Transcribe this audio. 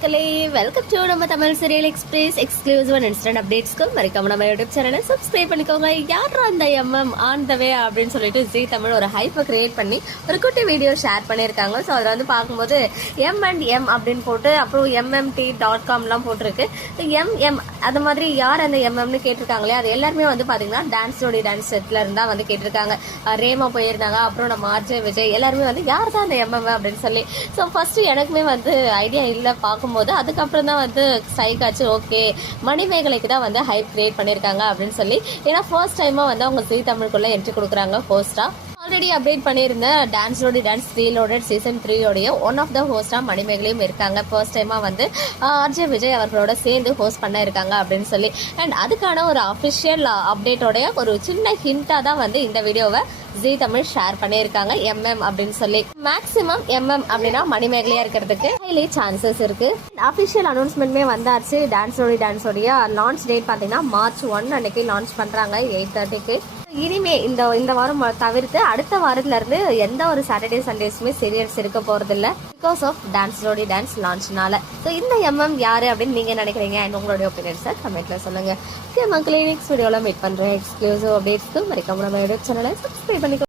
மக்களே welcome to நம்ம Tamil serial express exclusive and instant அப்டேட்ஸ்க்கு மறக்காம நம்ம யூடியூப் சேனலை சப்ஸ்கிரைப் பண்ணிக்கோங்க. யார் அந்த எம்எம் ஆன் த வே அப்படின்னு சொல்லிட்டு ஜி தமிழ் ஒரு ஹைப்பை கிரியேட் பண்ணி ஒரு குட்டி வீடியோ ஷேர் பண்ணியிருக்காங்க. ஸோ அதில் வந்து பார்க்கும்போது எம் அண்ட் எம் அப்படின்னு போட்டு அப்புறம் எம்எம்டி டாட் காம்லாம் போட்டிருக்கு. எம் எம் அது மாதிரி யார் அந்த எம்எம்னு கேட்டிருக்காங்களே அது எல்லாருமே வந்து பார்த்தீங்கன்னா டான்ஸ் ஜோடி டான்ஸ் செட்டில் இருந்தால் வந்து கேட்டிருக்காங்க. ரேமா போயிருந்தாங்க அப்புறம் நம்ம ஆர்ஜே விஜய் எல்லாருமே வந்து யார் தான் அந்த எம்எம் அப்படின்னு சொல்லி. ஸோ ஃபர்ஸ்ட் எனக்குமே வந்து ஐடியா இல்லை பார்க்கும்போது அதுக்கு அதுக்கப்புறம் தான் வந்து ஸ்ட்ரைக் ஆச்சு. ஓகே மணிமேகலைக்கு தான் வந்து ஹைப் கிரியேட் பண்ணியிருக்காங்க அப்படின்னு சொல்லி. ஏன்னா ஃபர்ஸ்ட் டைமாக வந்து அவங்க ஜி தமிழுக்குள்ளே என்ட்ரி கொடுக்குறாங்க ஹோஸ்டா ஆல்ரெடி அப்டேட் பண்ணியிருந்த டான்ஸ் டான்ஸ் த்ரீ சீசன் த்ரீயோடைய ஒன் ஆஃப் த ஹோஸ்டாக மணிமேகலையும் இருக்காங்க. ஃபர்ஸ்ட் டைமாக வந்து ஆர்ஜே விஜய் அவர்களோட சேர்ந்து ஹோஸ்ட் பண்ண இருக்காங்க அப்படின்னு சொல்லி. அண்ட் அதுக்கான ஒரு அஃபிஷியல் அப்டேட்டோடைய ஒரு சின்ன ஹிண்ட்டாக தான் வந்து இந்த வீடியோவை ஜி தமிழ் ஷேர் பண்ணியிருக்காங்க. எம்எம் அப்படின்னு சொல்லி. மேக்ஸிமம் எம்எம் அப்படின்னா மணிமேகலையா இருக்கிறதுக்கு ஹைலி சான்சஸ் இருக்கு. அஃபிஷியல் அனௌன்ஸ்மெண்ட்மே வந்தாச்சு. டான்ஸோடி டான்ஸோடைய லான்ச் டேட் பார்த்தீங்கன்னா மார்ச் ஒன் அன்னைக்கு லான்ச் பண்றாங்க எயிட் தேர்ட்டிக்கு இனிமே இந்த இந்த வாரம் தவிர்த்து அடுத்த வாரத்துல இருந்து எந்த ஒரு சாட்டர்டே சண்டேஸுமே சீரியல்ஸ் இருக்க போறது இல்ல because of dance Jodi dance லான்ச்னால so இந்த எம்எம் யாரு அப்படின்னு நீங்க நினைக்கிறீங்க? அண்ட் உங்களுடைய ஒப்பீனியன்ஸை கமெண்ட்ல சொல்லுங்க. ஓகே மக்களே நெக்ஸ்ட் வீடியோல மீட் பண்றேன். எக்ஸ்க்ளூசிவ் அப்டேட்ஸ்க்கு மறக்காம நம்ம யூடியூப் சேனலை சப்ஸ்கிரைப் பண்ணிக்கோ